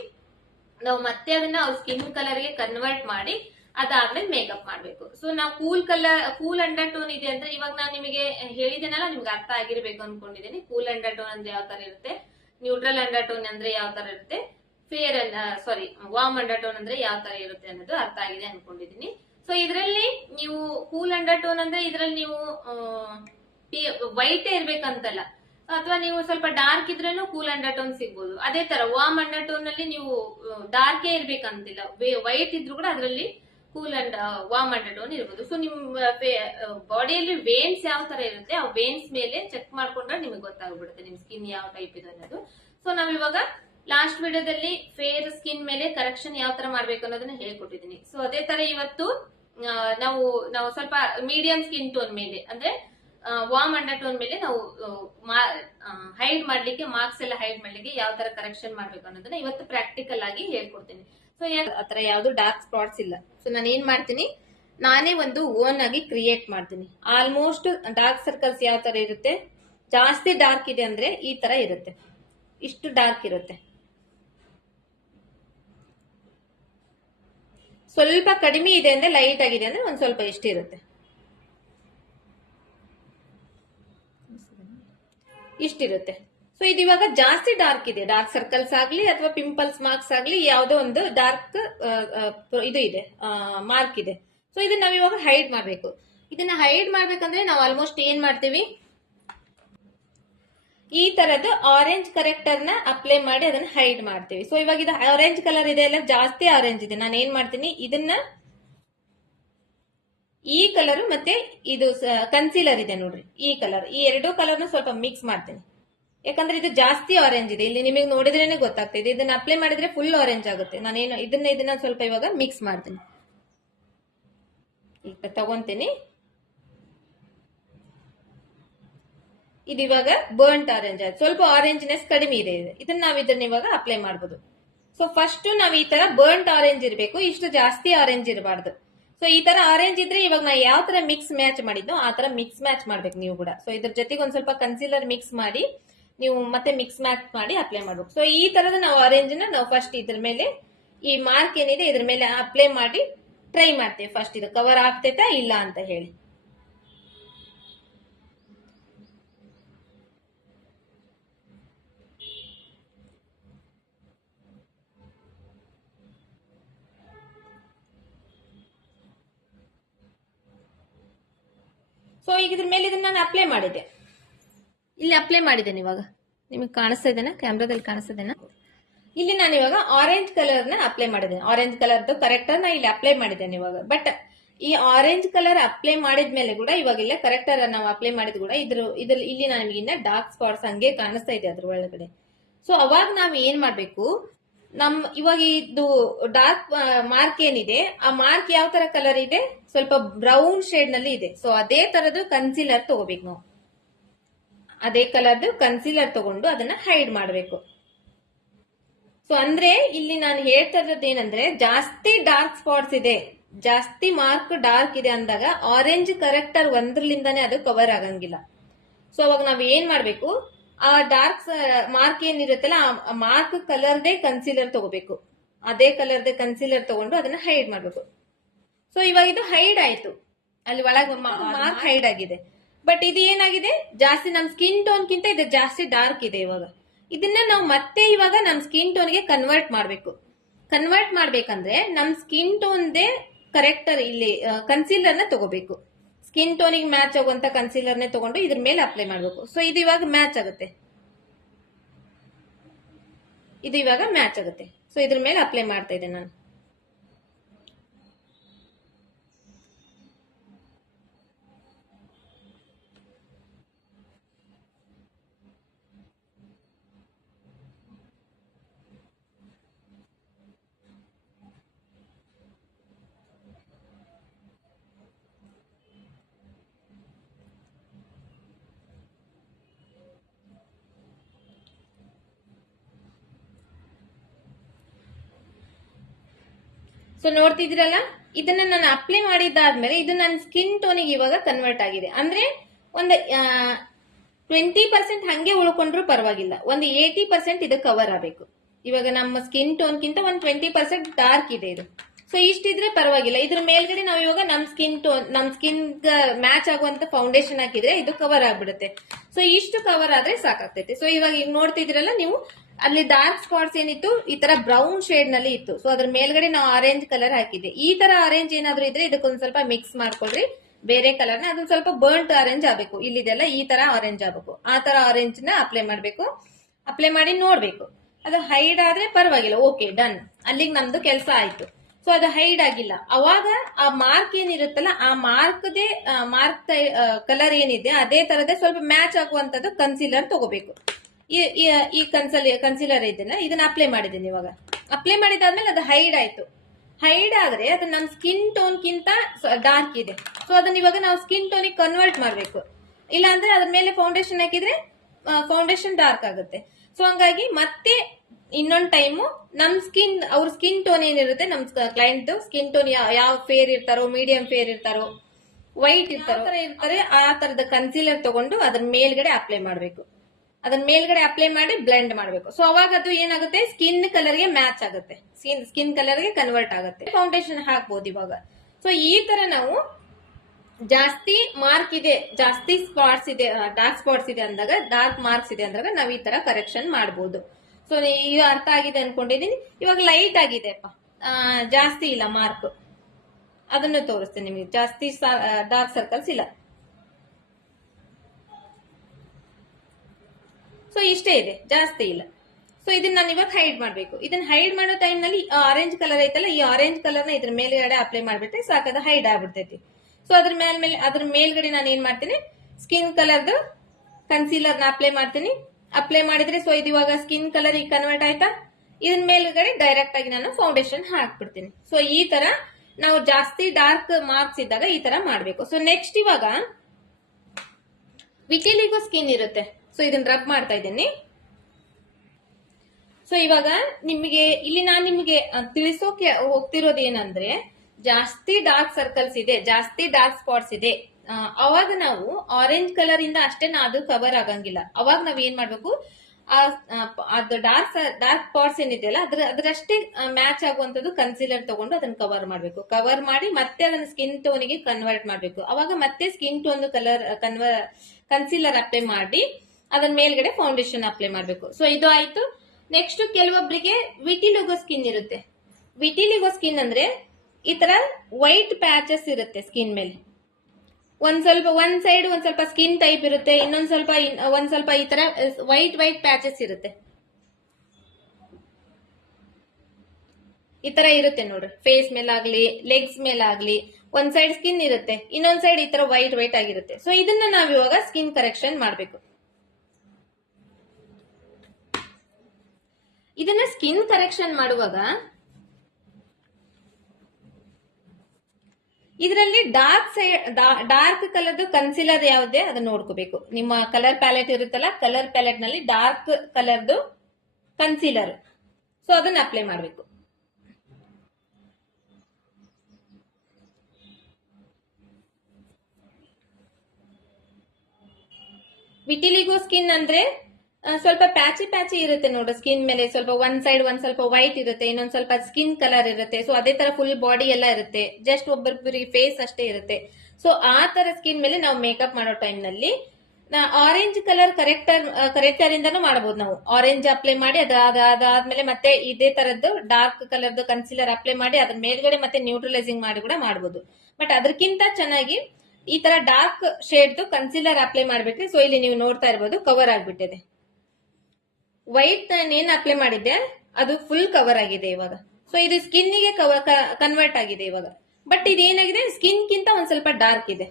ನಾವು ಮತ್ತೆ ಅದನ್ನ ಅವ್ರ ಸ್ಕಿನ್ ಕಲರ್ ಗೆ ಕನ್ವರ್ಟ್ ಮಾಡಿ ಅದಾದ್ಮೇಲೆ ಮೇಕಪ್ ಮಾಡ್ಬೇಕು. ಸೊ ನಾವು ಕೂಲ್ ಅಂಡರ್ ಟೋನ್ ಇದೆ ಅಂದ್ರೆ ಇವಾಗ ನಾನು ನಿಮಗೆ ಹೇಳಿದೇನಲ್ಲ, ನಿಮ್ಗೆ ಅರ್ಥ ಆಗಿರ್ಬೇಕು ಅನ್ಕೊಂಡಿದ್ದೀನಿ. ಕೂಲ್ ಅಂಡರ್ ಟೋನ್ ಅಂದ್ರೆ ಯಾವ ತರ ಇರುತ್ತೆ, ನ್ಯೂಟ್ರಲ್ ಅಂಡರ್ ಟೋನ್ ಅಂದ್ರೆ ಯಾವ ತರ ಇರುತ್ತೆ, ವಾರ್ಮ್ ಅಂಡರ್ ಟೋನ್ ಅಂದ್ರೆ ಯಾವ ತರ ಇರುತ್ತೆ ಅನ್ನೋದು ಅರ್ಥ ಆಗಿದೆ ಅನ್ಕೊಂಡಿದ್ದೀನಿ. ಸೊ ಇದರಲ್ಲಿ ನೀವು ಕೂಲ್ ಅಂಡರ್ ಟೋನ್ ಅಂದ್ರೆ ಇದರಲ್ಲಿ ನೀವು ವೈಟ್ ಇರ್ಬೇಕಂತಲ್ಲ, ಅಥವಾ ನೀವು ಸ್ವಲ್ಪ ಡಾರ್ಕ್ ಇದ್ರೇನು ಕೂಲ್ ಅಂಡರ್ ಟೋನ್ ಸಿಗ್ಬೋದು. ಅದೇ ತರ ವಾರ್ಮ್ ಅಂಡರ್ ಟೋನ್ ಅಲ್ಲಿ ನೀವು ಡಾರ್ಕೇ ಇರ್ಬೇಕಂತಿಲ್ಲ, ವೈಟ್ ಇದ್ರು ಕೂಡ ಅದರಲ್ಲಿ cool and warm under tone ಇರ್ಬೋದು. ಸೊ ನಿಮ್ ಬಾಡಿಯಲ್ಲಿ ವೇನ್ಸ್ ಯಾವ ತರ ಇರುತ್ತೆ ಆ ವೇನ್ಸ್ ಮೇಲೆ ಚೆಕ್ ಮಾಡ್ಕೊಂಡ್ರೆ ನಿಮಗೆ ಗೊತ್ತಾಗ್ಬಿಡುತ್ತೆ ನಿಮ್ ಸ್ಕಿನ್ ಯಾವ ಟೈಪ್ ಇದೆ ಅನ್ನೋದು. ಸೊ ನಾವ್ ಇವಾಗ ಲಾಸ್ಟ್ ವಿಡಿಯೋದಲ್ಲಿ ಫೇರ್ ಸ್ಕಿನ್ ಮೇಲೆ ಕರೆಕ್ಷನ್ ಯಾವ ತರ ಮಾಡ್ಬೇಕು ಅನ್ನೋದನ್ನ ಹೇಳ್ಕೊಟ್ಟಿದ್ದೀನಿ. ಸೊ ಅದೇ ತರ ಇವತ್ತು ನಾವು ಸ್ವಲ್ಪ ಮೀಡಿಯಂ ಸ್ಕಿನ್ ಟೋನ್ ಮೇಲೆ, ಅಂದ್ರೆ ವಾರ್ಮ್ ಅಂಡರ್ ಟೋನ್ ಮೇಲೆ ನಾವು ಹೈಡ್ ಮಾಡ್ಲಿಕ್ಕೆ, ಮಾರ್ಕ್ಸ್ ಎಲ್ಲ ಹೈಡ್ ಮಾಡ್ಲಿಕ್ಕೆ ಯಾವ ತರ ಕರೆಕ್ಷನ್ ಮಾಡ್ಬೇಕು ಅನ್ನೋದನ್ನ ಇವತ್ತು ಪ್ರಾಕ್ಟಿಕಲ್ ಆಗಿ ಹೇಳ್ಕೊಡ್ತೀನಿ. ಸೊ ಆತರ ಯಾವ್ದು ಡಾರ್ಕ್ ಸ್ಪಾಟ್ಸ್ ಇಲ್ಲ. ಸೊ ನಾನು ಏನ್ ಮಾಡ್ತೀನಿ, ನಾನೇ ಒಂದು ಓನ್ ಆಗಿ ಕ್ರಿಯೇಟ್ ಮಾಡ್ತೀನಿ. ಆಲ್ಮೋಸ್ಟ್ ಡಾರ್ಕ್ ಸರ್ಕಲ್ಸ್ ಯಾವ ತರ ಇರುತ್ತೆ, ಜಾಸ್ತಿ ಡಾರ್ಕ್ ಇದೆ ಅಂದ್ರೆ ಈ ತರ ಇರುತ್ತೆ, ಇಷ್ಟು ಡಾರ್ಕ್ ಇರುತ್ತೆ. ಸ್ವಲ್ಪ ಕಡಿಮೆ ಇದೆ ಅಂದ್ರೆ, ಲೈಟ್ ಆಗಿದೆ ಅಂದ್ರೆ ಒಂದ್ ಸ್ವಲ್ಪ ಇಷ್ಟಿರುತ್ತೆ, ಇಷ್ಟಿರುತ್ತೆ. ಸೊ ಇದು ಇವಾಗ ಜಾಸ್ತಿ ಡಾರ್ಕ್ ಇದೆ, ಡಾರ್ಕ್ ಸರ್ಕಲ್ಸ್ ಆಗ್ಲಿ ಅಥವಾ ಪಿಂಪಲ್ಸ್ ಮಾರ್ಕ್ಸ್ ಆಗ್ಲಿ ಯಾವುದೋ ಒಂದು ಡಾರ್ಕ್ ಇದು ಇದೆ, ಮಾರ್ಕ್ ಇದೆ. ಸೊ ಇದನ್ನ ನಾವ್ ಇವಾಗ ಹೈಡ್ ಮಾಡ್ಬೇಕು. ಇದನ್ನ ಹೈಡ್ ಮಾಡ್ಬೇಕಂದ್ರೆ ನಾವು ಆಲ್ಮೋಸ್ಟ್ ಏನ್ ಮಾಡ್ತೀವಿ, ಈ ತರದ್ದು ಆರೆಂಜ್ ಕರೆಕ್ಟರ್ ನ ಅಪ್ಲೈ ಮಾಡಿ ಅದನ್ನ ಹೈಡ್ ಮಾಡ್ತೀವಿ. ಸೊ ಇವಾಗ ಇದು ಆರೆಂಜ್ ಕಲರ್ ಇದೆ ಅಲ್ಲ, ಜಾಸ್ತಿ ಆರೆಂಜ್ ಇದೆ. ನಾನು ಏನ್ ಮಾಡ್ತೀನಿ, ಇದನ್ನ ಈ ಕಲರ್ ಮತ್ತೆ ಇದು ಕನ್ಸೀಲರ್ ಇದೆ ನೋಡ್ರಿ, ಈ ಕಲರ್, ಈ ಎರಡೂ ಕಲರ್ನ ಸ್ವಲ್ಪ ಮಿಕ್ಸ್ ಮಾಡ್ತೀನಿ. ಯಾಕಂದ್ರೆ ಇದು ಜಾಸ್ತಿ ಆರೆಂಜ್ ಇದೆ, ಇಲ್ಲಿ ನಿಮಗೆ ನೋಡಿದ್ರೇನೆ ಗೊತ್ತಾಗ್ತದೆ. ಇದನ್ನ ಅಪ್ಲೈ ಮಾಡಿದ್ರೆ ಫುಲ್ ಆರೆಂಜ್ ಆಗುತ್ತೆ. ನಾನೇನು ಇದನ್ನ ಸ್ವಲ್ಪ ಇವಾಗ ಮಿಕ್ಸ್ ಮಾಡ್ತೀನಿ. ಈಗ ತಗೊಂತೀನಿ, ಇದು ಇವಾಗ ಬರ್ಂಟ್ ಆರೆಂಜ್ ಆಯ್ತು, ಸ್ವಲ್ಪ ಆರೆಂಜ್ನೆಸ್ ಕಡಿಮೆ ಇದೆ. ಇದನ್ನ ಇವಾಗ ಅಪ್ಲೈ ಮಾಡಬಹುದು. ಸೊ ಫಸ್ಟ್ ನಾವ್ ಈ ತರ ಬರ್ಂಟ್ ಆರೆಂಜ್ ಇರಬೇಕು, ಇಷ್ಟು ಜಾಸ್ತಿ ಆರೆಂಜ್ ಇರಬಾರ್ದು. ಸೊ ಈ ತರ ಆರೆಂಜ್ ಇದ್ರೆ ಇವಾಗ ನಾ ಯಾವ ತರ ಮಿಕ್ಸ್ ಮ್ಯಾಚ್ ಮಾಡಿದ್ನೋ ಆ ತರ ಮಿಕ್ಸ್ ಮ್ಯಾಚ್ ಮಾಡ್ಬೇಕು ನೀವು ಕೂಡ. ಸೊ ಇದ್ರ ಜೊತೆಗೆ ಒಂದ್ ಸ್ವಲ್ಪ ಕನ್ಸೀಲರ್ ಮಿಕ್ಸ್ ಮಾಡಿ ನೀವು ಮತ್ತೆ ಮಿಕ್ಸ್ ಮ್ಯಾಚ್ ಮಾಡಿ ಅಪ್ಲೈ ಮಾಡ್ಬೇಕು. ಸೊ ಈ ತರದ ನಾವು ಆರೆಂಜ್ ನ ನಾವು ಫಸ್ಟ್ ಇದ್ರ ಮೇಲೆ ಈ ಮಾರ್ಕ್ ಏನಿದೆ ಇದ್ರ ಮೇಲೆ ಅಪ್ಲೈ ಮಾಡಿ ಟ್ರೈ ಮಾಡ್ತೇವೆ. ಫಸ್ಟ್ ಇದು ಕವರ್ ಆಗ್ತೈತಾ ಇಲ್ಲ ಅಂತ ಹೇಳಿ. ಸೊ ಈಗ ಇದ್ರ ಮೇಲೆ ಇದನ್ನ ನಾನು ಅಪ್ಲೈ ಮಾಡಿದ್ದೆ, ಇಲ್ಲಿ ಅಪ್ಲೈ ಮಾಡಿದ್ದೇನೆ. ಇವಾಗ ನಿಮಗೆ ಕಾಣಿಸ್ತಾ ಇದ್ದೇನಾ, ಕ್ಯಾಮ್ರಾದಲ್ಲಿ ಕಾಣಿಸ್ತಾ ಇದ್ದೇನಾ? ಇಲ್ಲಿ ನಾನು ಇವಾಗ ಆರೆಂಜ್ ಕಲರ್ ನ ಅಪ್ಲೈ ಮಾಡಿದ್ದೇನೆ. ಆರೆಂಜ್ ಕಲರ್ದು ಕರೆಕ್ಟರ್ ನ ಇಲ್ಲಿ ಅಪ್ಲೈ ಮಾಡಿದ್ದೇನೆ ಇವಾಗ. ಬಟ್ ಈ ಆರೆಂಜ್ ಕಲರ್ ಅಪ್ಲೈ ಮಾಡಿದ್ಮೇಲೆ ಕೂಡ ಇವಾಗ ಇಲ್ಲ ಕರೆಕ್ಟರ್ ನಾವು ಅಪ್ಲೈ ಮಾಡಿದ್ ಕೂಡ ಇಲ್ಲಿ ನನಗಿನ್ನ ಡಾರ್ಕ್ ಸ್ಪಾಟ್ಸ್ ಹಂಗೆ ಕಾಣಿಸ್ತಾ ಇದೆ ಅದ್ರ ಒಳಗಡೆ. ಸೊ ಅವಾಗ ನಾವ್ ಏನ್ ಮಾಡ್ಬೇಕು, ಇವಾಗ ಇದು ಡಾರ್ಕ್ ಮಾರ್ಕ್ ಏನಿದೆ ಆ ಮಾರ್ಕ್ ಯಾವ ತರ ಕಲರ್ ಇದೆ, ಸ್ವಲ್ಪ ಬ್ರೌನ್ ಶೇಡ್ ನಲ್ಲಿ ಇದೆ. ಸೊ ಅದೇ ತರದ್ದು ಕನ್ಸೀಲರ್ ತಗೋಬೇಕು ನಾವು. ಅದೇ ಕಲರ್ದು ಕನ್ಸೀಲರ್ ತಗೊಂಡು ಅದನ್ನ ಹೈಡ್ ಮಾಡ್ಬೇಕು. ಸೊ ಅಂದ್ರೆ ಇಲ್ಲಿ ನಾನು ಹೇಳ್ತಾ ಇರೋದು ಏನಂದ್ರೆ, ಜಾಸ್ತಿ ಡಾರ್ಕ್ ಸ್ಪಾಟ್ಸ್ ಇದೆ, ಜಾಸ್ತಿ ಮಾರ್ಕ್ ಡಾರ್ಕ್ ಇದೆ ಅಂದಾಗ ಆರೆಂಜ್ ಕರೆಕ್ಟರ್ ಒಂದ್ರಲಿಂದಾನೇ ಅದು ಕವರ್ ಆಗಂಗಿಲ್ಲ. ಸೊ ಅವಾಗ ನಾವ್ ಏನ್ ಮಾಡ್ಬೇಕು, ಆ ಡಾರ್ಕ್ ಮಾರ್ಕ್ ಏನಿರುತ್ತಲ್ಲ ಆ ಮಾರ್ಕ್ ಕಲರ್ದೇ ಕನ್ಸೀಲರ್ ತಗೋಬೇಕು. ಅದೇ ಕಲರ್ದೇ ಕನ್ಸೀಲರ್ ತಗೊಂಡು ಅದನ್ನ ಹೈಡ್ ಮಾಡ್ಬೇಕು. ಸೊ ಇವಾಗ ಇದು ಹೈಡ್ ಆಯ್ತು, ಅಲ್ಲಿ ಒಳಗೆ ಮಾರ್ಕ್ ಹೈಡ್ ಆಗಿದೆ. ಬಟ್ ಇದು ಏನಾಗಿದೆ, ಜಾಸ್ತಿ ನಮ್ ಸ್ಕಿನ್ ಟೋನ್ ಗಿಂತ ಇದು ಜಾಸ್ತಿ ಡಾರ್ಕ್ ಇದೆ. ಇವಾಗ ಇದನ್ನ ನಾವು ಮತ್ತೆ ಇವಾಗ ನಮ್ ಸ್ಕಿನ್ ಟೋನ್ಗೆ ಕನ್ವರ್ಟ್ ಮಾಡ್ಬೇಕು. ಕನ್ವರ್ಟ್ ಮಾಡ್ಬೇಕಂದ್ರೆ ನಮ್ ಸ್ಕಿನ್ ಟೋನ್ದೇ ಕರೆಕ್ಟರ್ ಇಲ್ಲಿ ಕನ್ಸೀಲರ್ ನ ತಗೋಬೇಕು. ಸ್ಕಿನ್ ಟೋನಿಗೆ ಮ್ಯಾಚ್ ಆಗುವಂತ ಕನ್ಸೀಲರ್ನೇ ತಗೊಂಡು ಇದ್ರ ಮೇಲೆ ಅಪ್ಲೈ ಮಾಡಬೇಕು. ಸೊ ಇದು ಇವಾಗ ಮ್ಯಾಚ್ ಆಗುತ್ತೆ, ಇದು ಇವಾಗ ಮ್ಯಾಚ್ ಆಗುತ್ತೆ. ಸೊ ಇದ್ರ ಮೇಲೆ ಅಪ್ಲೈ ಮಾಡ್ತಾ ಇದ್ದೆ ನಾನು. ಸೊ ನೋಡ್ತಿದ್ರಲ್ಲ, ಇದನ್ನ ನಾನು ಅಪ್ಲೈ ಮಾಡಿದ್ದಾದ್ಮೇಲೆ ಇದು ನನ್ನ ಸ್ಕಿನ್ ಟೋನಿಗೆ ಇವಾಗ ಕನ್ವರ್ಟ್ ಆಗಿದೆ. ಅಂದ್ರೆ ಒಂದು 20% ಹಂಗೆ ಉಳ್ಕೊಂಡ್ರು ಪರವಾಗಿಲ್ಲ, ಒಂದು 80% ಇದು ಕವರ್ ಆಗಬೇಕು. ಇವಾಗ ನಮ್ಮ ಸ್ಕಿನ್ ಟೋನ್ಗಿಂತ ಒಂದು 20% ಡಾರ್ಕ್ ಇದೆ ಇದು. ಸೊ ಇಷ್ಟಿದ್ರೆ ಪರವಾಗಿಲ್ಲ. ಇದ್ರ ಮೇಲ್ಗಡೆ ನಾವು ಇವಾಗ ನಮ್ ಸ್ಕಿನ್ ಮ್ಯಾಚ್ ಆಗುವಂತ ಫೌಂಡೇಶನ್ ಹಾಕಿದ್ರೆ ಇದು ಕವರ್ ಆಗ್ಬಿಡುತ್ತೆ. ಸೊ ಇಷ್ಟು ಕವರ್ ಆದ್ರೆ ಸಾಕಾಗ್ತೈತೆ. ಸೊ ಇವಾಗ ಈಗ ನೋಡ್ತಿದ್ರಲ್ಲ ನೀವು, ಅಲ್ಲಿ ಡಾರ್ಕ್ ಸ್ಪಾಟ್ಸ್ ಏನಿತ್ತು ಈ ತರ ಬ್ರೌನ್ ಶೇಡ್ ನಲ್ಲಿ ಇತ್ತು. ಸೊ ಅದ್ರ ಮೇಲ್ಗಡೆ ನಾವು ಆರೆಂಜ್ ಕಲರ್ ಹಾಕಿದ್ದೆ. ಈ ತರ ಆರೆಂಜ್ ಏನಾದ್ರು ಇದ್ರೆ ಇದಕ್ಕೊಂದ್ ಸ್ವಲ್ಪ ಮಿಕ್ಸ್ ಮಾಡ್ಕೊಳ್ರಿ ಬೇರೆ ಕಲರ್ನ. ಅದೊಂದ್ ಸ್ವಲ್ಪ ಬರ್ಂಟ್ ಆರೆಂಜ್ ಆಗ್ಬೇಕು, ಇಲ್ಲಿದೆಲ್ಲ ಈ ತರ ಆರೆಂಜ್ ಆಗ್ಬೇಕು. ಆ ತರ ಆರೆಂಜ್ ನ ಅಪ್ಲೈ ಮಾಡ್ಬೇಕು. ಅಪ್ಲೈ ಮಾಡಿ ನೋಡ್ಬೇಕು, ಅದು ಹೈಡ್ ಆದ್ರೆ ಪರವಾಗಿಲ್ಲ, ಓಕೆ ಡನ್, ಅಲ್ಲಿಗೆ ನಮ್ದು ಕೆಲಸ ಆಯ್ತು. ಸೊ ಅದು ಹೈಡ್ ಆಗಿಲ್ಲ, ಅವಾಗ ಆ ಮಾರ್ಕ್ ಏನಿರುತ್ತಲ್ಲ ಆ ಮಾರ್ಕ್ ಕಲರ್ ಏನಿದೆ ಅದೇ ತರದೇ ಸ್ವಲ್ಪ ಮ್ಯಾಚ್ ಆಗುವಂತದ್ದು ಕನ್ಸೀಲರ್ ತಗೋಬೇಕು. ಈ ಕನ್ಸೀಲರ್ ಇದನ್ನ ಅಪ್ಲೈ ಮಾಡಿದ್ದೀನಿ. ಇವಾಗ ಅಪ್ಲೈ ಮಾಡಿದಾದ್ಮೇಲೆ ಅದು ಹೈಡ್ ಆಯ್ತು. ಹೈಡ್ ಆದ್ರೆ ಅದು ನಮ್ಮ ಸ್ಕಿನ್ ಟೋನ್ ಗಿಂತ ಡಾರ್ಕ್ ಇದೆ. ಸೊ ಅದನ್ನ ಇವಾಗ ನಾವು ಸ್ಕಿನ್ ಟೋನಿಗೆ ಕನ್ವರ್ಟ್ ಮಾಡ್ಬೇಕು. ಇಲ್ಲ ಅಂದ್ರೆ ಅದ್ರ ಮೇಲೆ ಫೌಂಡೇಶನ್ ಹಾಕಿದ್ರೆ ಫೌಂಡೇಶನ್ ಡಾರ್ಕ್ ಆಗುತ್ತೆ. ಸೊ ಹಂಗಾಗಿ ಮತ್ತೆ ಇನ್ನೊಂದ್ ಟೈಮು ಅವ್ರ ಸ್ಕಿನ್ ಟೋನ್ ಏನಿರುತ್ತೆ, ನಮ್ ಕ್ಲೈಂಟ್ ಸ್ಕಿನ್ ಟೋನ್ ಯಾವ ಫೇರ್ ಇರ್ತಾರೋ, ಮೀಡಿಯಂ ಫೇರ್ ಇರ್ತಾರೋ, ವೈಟ್ ಇರ್ತಾರೆ, ಆ ತರದ ಕನ್ಸೀಲರ್ ತಗೊಂಡು ಅದ್ರ ಮೇಲ್ಗಡೆ ಅಪ್ಲೈ ಮಾಡ್ಬೇಕು. ಅದನ್ನ ಮೇಲ್ಗಡೆ ಅಪ್ಲೈ ಮಾಡಿ ಬ್ಲೆಂಡ್ ಮಾಡಬೇಕು. ಸೊ ಅವಾಗ ಅದು ಏನಾಗುತ್ತೆ, ಸ್ಕಿನ್ ಕಲರ್ಗೆ ಮ್ಯಾಚ್ ಆಗುತ್ತೆ, ಸ್ಕಿನ್ ಕಲರ್ಗೆ ಕನ್ವರ್ಟ್ ಆಗುತ್ತೆ. ಫೌಂಡೇಶನ್ ಹಾಕ್ಬೋದು ಇವಾಗ. ಸೊ ಈ ತರ ನಾವು ಜಾಸ್ತಿ ಮಾರ್ಕ್ ಇದೆ, ಜಾಸ್ತಿ ಸ್ಪಾಟ್ಸ್ ಇದೆ, ಡಾರ್ಕ್ ಸ್ಪಾಟ್ಸ್ ಇದೆ ಅಂದಾಗ, ಡಾರ್ಕ್ ಮಾರ್ಕ್ಸ್ ಇದೆ ಅಂದಾಗ ನಾವು ಈ ತರ ಕರೆಕ್ಷನ್ ಮಾಡಬಹುದು. ಸೊ ಈಗ ಅರ್ಥ ಆಗಿದೆ ಅನ್ಕೊಂಡಿದೀನಿ. ಇವಾಗ ಲೈಟ್ ಆಗಿದೆ ಅಪ್ಪ, ಜಾಸ್ತಿ ಇಲ್ಲ ಮಾರ್ಕ್, ಅದನ್ನು ತೋರಿಸ್ತೇನೆ ನಿಮಗೆ. ಜಾಸ್ತಿ ಡಾರ್ಕ್ ಸರ್ಕಲ್ಸ್ ಇಲ್ಲ. ಸೊ ಇಷ್ಟೇ ಇದೆ, ಜಾಸ್ತಿ ಇಲ್ಲ. ಸೊ ಇದನ್ನ ನಾನು ಇವಾಗ ಹೈಡ್ ಮಾಡ್ಬೇಕು. ಇದನ್ನ ಹೈಡ್ ಮಾಡೋ ಟೈಮ್ ನಲ್ಲಿ ಆರೆಂಜ್ ಕಲರ್ ಐತಲ್ಲ, ಈ ಆರೆಂಜ್ ಕಲರ್ ನ ಇದ್ರ ಮೇಲ್ಗಡೆ ಅಪ್ಲೈ ಮಾಡ್ಬಿಟ್ರೆ ಸಾಕದ ಹೈಡ್ ಆಗ್ಬಿಡ್ತೈತಿ. ಸೊ ಅದ್ರ ಮೇಲ್ಗಡೆ ನಾನು ಏನ್ ಮಾಡ್ತೀನಿ, ಸ್ಕಿನ್ ಕಲರ್ದು ಕನ್ಸೀಲರ್ ನ ಅಪ್ಲೈ ಮಾಡ್ತೀನಿ. ಅಪ್ಲೈ ಮಾಡಿದ್ರೆ ಸೊ ಇದು ಇವಾಗ ಸ್ಕಿನ್ ಕಲರ್ ಈಗ ಕನ್ವರ್ಟ್ ಆಯ್ತಾ. ಇದನ್ ಮೇಲ್ಗಡೆ ಡೈರೆಕ್ಟ್ ಆಗಿ ನಾನು ಫೌಂಡೇಶನ್ ಹಾಕ್ಬಿಡ್ತೀನಿ. ಸೊ ಈ ತರ ನಾವು ಜಾಸ್ತಿ ಡಾರ್ಕ್ ಮಾರ್ಕ್ಸ್ ಇದ್ದಾಗ ಈ ತರ ಮಾಡ್ಬೇಕು. ಸೊ ನೆಕ್ಸ್ಟ್ ಇವಾಗ ವಿಟಿಲಿಗೋ ಸ್ಕಿನ್ ಇರುತ್ತೆ. ಸೊ ಇದನ್ನ ರಬ್ ಮಾಡ್ತಾ ಇದ್ದೀನಿ. ಸೊ ಇವಾಗ ಇಲ್ಲಿ ನಾನು ನಿಮಗೆ ತಿಳಿಸೋಕೆ ಹೋಗ್ತಿರೋದು ಏನಂದ್ರೆ, ಜಾಸ್ತಿ ಡಾರ್ಕ್ ಸರ್ಕಲ್ಸ್ ಇದೆ, ಜಾಸ್ತಿ ಡಾರ್ಕ್ ಸ್ಪಾಟ್ಸ್ ಇದೆ, ಅವಾಗ ನಾವು ಆರೆಂಜ್ ಕಲರ್ ಇಂದ ಅಷ್ಟೇ ಅದು ಕವರ್ ಆಗಂಗಿಲ್ಲ. ಅವಾಗ ನಾವ್ ಏನ್ ಮಾಡ್ಬೇಕು, ಅದು ಡಾರ್ಕ್ ಸ್ಪಾಟ್ಸ್ ಏನಿದೆಯಲ್ಲ ಅದ್ರಷ್ಟೇ ಮ್ಯಾಚ್ ಆಗುವಂತದ್ದು ಕನ್ಸೀಲರ್ ತಗೊಂಡು ಅದನ್ನ ಕವರ್ ಮಾಡ್ಬೇಕು. ಕವರ್ ಮಾಡಿ ಮತ್ತೆ ಅದನ್ನ ಸ್ಕಿನ್ ಟೋನಿಗೆ ಕನ್ವರ್ಟ್ ಮಾಡ್ಬೇಕು. ಅವಾಗ ಮತ್ತೆ skin tone colour concealer apply ಮಾಡಿ ಅದನ್ನ ಮೇಲ್ಗಡೆ ಫೌಂಡೇಶನ್ ಅಪ್ಲೈ ಮಾಡ್ಬೇಕು. ಸೊ ಇದು ಆಯ್ತು. ನೆಕ್ಸ್ಟ್ ಕೆಲವೊಬ್ಬರಿಗೆ ವಿಟಿಲಿಗೋ ಸ್ಕಿನ್ ಇರುತ್ತೆ. ವಿಟಿಲಿಗೋ ಸ್ಕಿನ್ ಅಂದ್ರೆ ಈ ತರ ವೈಟ್ ಪ್ಯಾಚಸ್ ಇರುತ್ತೆ ಸ್ಕಿನ್ ಮೇಲೆ. ಒಂದ್ ಸೈಡ್ ಒಂದ್ ಸ್ವಲ್ಪ ಸ್ಕಿನ್ ಟೈಪ್ ಇರುತ್ತೆ, ಒಂದ್ ಸ್ವಲ್ಪ ಈ ತರ ವೈಟ್ ಪ್ಯಾಚಸ್ ಇರುತ್ತೆ. ಈ ತರ ಇರುತ್ತೆ ನೋಡ್ರಿ, ಫೇಸ್ ಮೇಲಾಗ್ಲಿ, ಲೆಗ್ಸ್ ಮೇಲಾಗ್ಲಿ ಒಂದ್ ಸೈಡ್ ಸ್ಕಿನ್ ಇರುತ್ತೆ, ಇನ್ನೊಂದ್ ಸೈಡ್ ಈ ತರ ವೈಟ್ ಆಗಿರುತ್ತೆ. ಸೊ ಇದನ್ನ ನಾವ್ ಇವಾಗ ಸ್ಕಿನ್ ಕರೆಕ್ಷನ್ ಮಾಡ್ಬೇಕು. ಇದನ್ನ ಸ್ಕಿನ್ ಕರೆಕ್ಷನ್ ಮಾಡುವಾಗ ಇದರಲ್ಲಿ ಡಾರ್ಕ್ ಕಲರ್ದು ಕನ್ಸೀಲರ್ ಯಾವುದೇ ಅದನ್ನ ನೋಡ್ಕೋಬೇಕು. ನಿಮ್ಮ ಕಲರ್ ಪ್ಯಾಲೆಟ್ ಇರುತ್ತಲ್ಲ, ಕಲರ್ ಪ್ಯಾಲೆಟ್ ನಲ್ಲಿ ಡಾರ್ಕ್ ಕಲರ್ದು ಕನ್ಸೀಲರ್, ಸೊ ಅದನ್ನ ಅಪ್ಲೈ ಮಾಡಬೇಕು. ವಿಟಿಲಿಗೋ ಸ್ಕಿನ್ ಅಂದ್ರೆ ಸ್ವಲ್ಪ ಪ್ಯಾಚಿ ಇರುತ್ತೆ ನೋಡ್ರಿ ಸ್ಕಿನ್ ಮೇಲೆ. ಸ್ವಲ್ಪ ಒಂದ್ ಸೈಡ್ ಸ್ವಲ್ಪ ವೈಟ್ ಇರುತ್ತೆ, ಇನ್ನೊಂದ್ ಸ್ವಲ್ಪ ಸ್ಕಿನ್ ಕಲರ್ ಇರುತ್ತೆ. ಸೊ ಅದೇ ತರ ಫುಲ್ ಬಾಡಿ ಎಲ್ಲ ಇರುತ್ತೆ, ಜಸ್ಟ್ ಒಬ್ಬೊಬ್ಬರಿಗೆ ಫೇಸ್ ಅಷ್ಟೇ ಇರುತ್ತೆ. ಸೊ ಆ ತರ ಸ್ಕಿನ್ ಮೇಲೆ ನಾವು ಮೇಕಪ್ ಮಾಡೋ ಟೈಮ್ ನಲ್ಲಿ ಆರೆಂಜ್ ಕಲರ್ ಕರೆಕ್ಟರ್ ಇಂದಾನು ಮಾಡಬಹುದು. ನಾವು ಆರೆಂಜ್ ಅಪ್ಲೈ ಮಾಡಿ ಅದಾದ್ಮೇಲೆ ಮತ್ತೆ ಇದೇ ತರದ್ದು ಡಾರ್ಕ್ ಕಲರ್ದು ಕನ್ಸೀಲರ್ ಅಪ್ಲೈ ಮಾಡಿ ಅದ್ರ ಮೇಲ್ಗಡೆ ಮತ್ತೆ ನ್ಯೂಟ್ರಲೈಸಿಂಗ್ ಮಾಡಿ ಕೂಡ ಮಾಡಬಹುದು. ಬಟ್ ಅದಕ್ಕಿಂತ ಚೆನ್ನಾಗಿ ಈ ತರ ಡಾರ್ಕ್ ಶೇಡ್ ಕನ್ಸಿಲರ್ ಅಪ್ಲೈ ಮಾಡ್ಬಿಟ್ರೆ, ಸೊ ಇಲ್ಲಿ ನೀವು ನೋಡ್ತಾ ಇರ್ಬೋದು ಕವರ್ ಆಗ್ಬಿಟ್ಟಿದೆ. ವೈಟ್ ನಾನು ಏನ್ ಅಪ್ಲೈ ಮಾಡಿದ್ದೆ ಅದು ಫುಲ್ ಕವರ್ ಆಗಿದೆ ಇವಾಗ. ಸೊ ಇದು ಸ್ಕಿನ್ ಗೆ ಕನ್ವರ್ಟ್ ಆಗಿದೆ ಇವಾಗ. ಬಟ್ ಇದೇನಾಗಿದೆ, ಸ್ಕಿನ್ ಗಿಂತ ಒಂದ್ ಸ್ವಲ್ಪ ಡಾರ್ಕ್ ಇದೆ.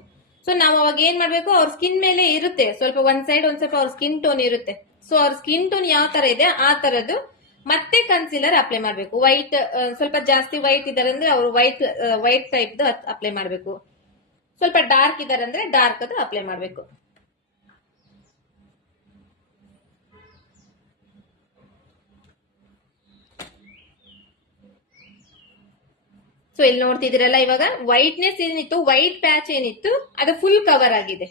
ಸೊ ನಾವು ಅವಾಗ ಏನ್ ಮಾಡ್ಬೇಕು, ಅವ್ರ ಸ್ಕಿನ್ ಮೇಲೆ ಇರುತ್ತೆ ಸ್ವಲ್ಪ ಒಂದ್ ಸೈಡ್ ಒಂದ್ ಸ್ವಲ್ಪ ಅವ್ರ ಸ್ಕಿನ್ ಟೋನ್ ಇರುತ್ತೆ. ಸೊ ಅವ್ರ ಸ್ಕಿನ್ ಟೋನ್ ಯಾವ ತರ ಇದೆ ಆ ತರದ್ದು ಮತ್ತೆ ಕನ್ಸಿಲರ್ ಅಪ್ಲೈ ಮಾಡ್ಬೇಕು. ವೈಟ್ ಸ್ವಲ್ಪ ಜಾಸ್ತಿ ವೈಟ್ ಇದಾರೆ ಅಂದ್ರೆ ಅವರು ವೈಟ್ ಟೈಪ್ ಅಪ್ಲೈ ಮಾಡ್ಬೇಕು. ಸ್ವಲ್ಪ ಡಾರ್ಕ್ ಇದಾರೆ ಅಂದ್ರೆ ಡಾರ್ಕ್ ಅದು ಅಪ್ಲೈ ಮಾಡ್ಬೇಕು. ಸೊ ಇಲ್ಲಿ ನೋಡ್ತಿದ್ದೀರಲ್ಲ, ಇವಾಗ ವೈಟ್ನೆಸ್ ಏನಿತ್ತು, ವೈಟ್ ಪ್ಯಾಚ್ ಏನಿತ್ತು ಅದು ಫುಲ್ ಕವರ್ ಆಗಿದೆ.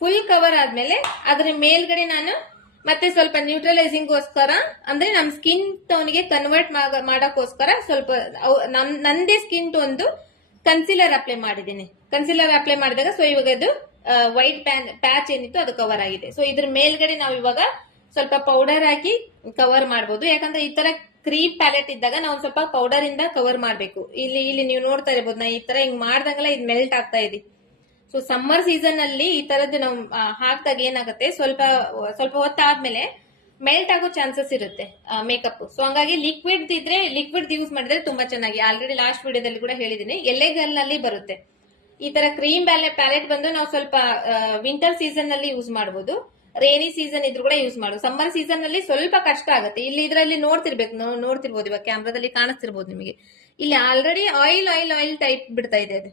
ಫುಲ್ ಕವರ್ ಆದ್ಮೇಲೆ ಅದ್ರ ಮೇಲ್ಗಡೆ ನಾನು ಮತ್ತೆ ಸ್ವಲ್ಪ ನ್ಯೂಟ್ರಲೈಸಿಂಗ್ ಗೋಸ್ಕರ ಅಂದ್ರೆ ನಮ್ ಸ್ಕಿನ್ ಟೋನ್ ಗೆ ಕನ್ವರ್ಟ್ ಮಾಡಕ್ಕೋಸ್ಕರ ಸ್ವಲ್ಪ ನಂದೇ ಸ್ಕಿನ್ ಟೋನ್ದು ಕನ್ಸಿಲರ್ ಅಪ್ಲೈ ಮಾಡಿದ್ದೀನಿ. ಕನ್ಸಿಲರ್ ಅಪ್ಲೈ ಮಾಡಿದಾಗ ಸೊ ಇವಾಗ ಅದು ವೈಟ್ ಪ್ಯಾಚ್ ಏನಿತ್ತು ಅದು ಕವರ್ ಆಗಿದೆ. ಸೊ ಇದ್ರ ಮೇಲ್ಗಡೆ ನಾವು ಇವಾಗ ಸ್ವಲ್ಪ ಪೌಡರ್ ಹಾಕಿ ಕವರ್ ಮಾಡಬಹುದು. ಯಾಕಂದ್ರೆ ಈ ತರ ಕ್ರೀಮ್ ಪ್ಯಾಲೆಟ್ ಇದ್ದಾಗ ನಾವು ಸ್ವಲ್ಪ ಪೌಡರ್ ಇಂದ ಕವರ್ ಮಾಡ್ಬೇಕು. ಇಲ್ಲಿ ನೀವು ನೋಡ್ತಾ ಇರಬಹುದು, ನಾ ಈ ತರ ಹಿಂಗ್ ಮಾಡ್ದಂಗಲ್ಲ ಇದು ಮೆಲ್ಟ್ ಆಗ್ತಾ ಇದೆ. ಸೊ ಸಮ್ಮರ್ ಸೀಸನ್ ಅಲ್ಲಿ ಈ ತರದ್ದು ನಾವು ಹಾಕ್ದಾಗ ಏನಾಗುತ್ತೆ, ಸ್ವಲ್ಪ ಹೊತ್ತಾದ್ಮೇಲೆ ಮೆಲ್ಟ್ ಆಗೋ ಚಾನ್ಸಸ್ ಇರುತ್ತೆ ಮೇಕಪ್. ಸೊ ಹಂಗಾಗಿ ಲಿಕ್ವಿಡ್ ಯೂಸ್ ಮಾಡಿದ್ರೆ ತುಂಬಾ ಚೆನ್ನಾಗಿ. ಆಲ್ರೆಡಿ ಲಾಸ್ಟ್ ವಿಡಿಯೋದಲ್ಲಿ ಕೂಡ ಹೇಳಿದೀನಿ, ಎಲೆಗಲ್ ನಲ್ಲಿ ಬರುತ್ತೆ ಈ ತರ ಕ್ರೀಮ್ ಪ್ಯಾಲೆಟ್ ಬಂದು ನಾವು ಸ್ವಲ್ಪ ವಿಂಟರ್ ಸೀಸನ್ ನಲ್ಲಿ ಯೂಸ್ ಮಾಡಬಹುದು. ರೇನಿ ಸೀಸನ್ ಇದ್ರು ಕೂಡ ಯೂಸ್ ಮಾಡೋದು. ಸಮ್ಮರ್ ಸೀಸನ್ ಅಲ್ಲಿ ಸ್ವಲ್ಪ ಕಷ್ಟ ಆಗುತ್ತೆ. ಇದರಲ್ಲಿ ನೋಡ್ತಿರ್ಬೋದು, ಇವಾಗ ಕ್ಯಾಮ್ರಾದಲ್ಲಿ ಕಾಣಿಸ್ತಿರ್ಬೋದು ನಿಮಗೆ. ಇಲ್ಲಿ ಆಲ್ರೆಡಿ ಆಯಿಲ್ ಟೈಪ್ ಬಿಡ್ತಾ ಇದೆ ಅದು.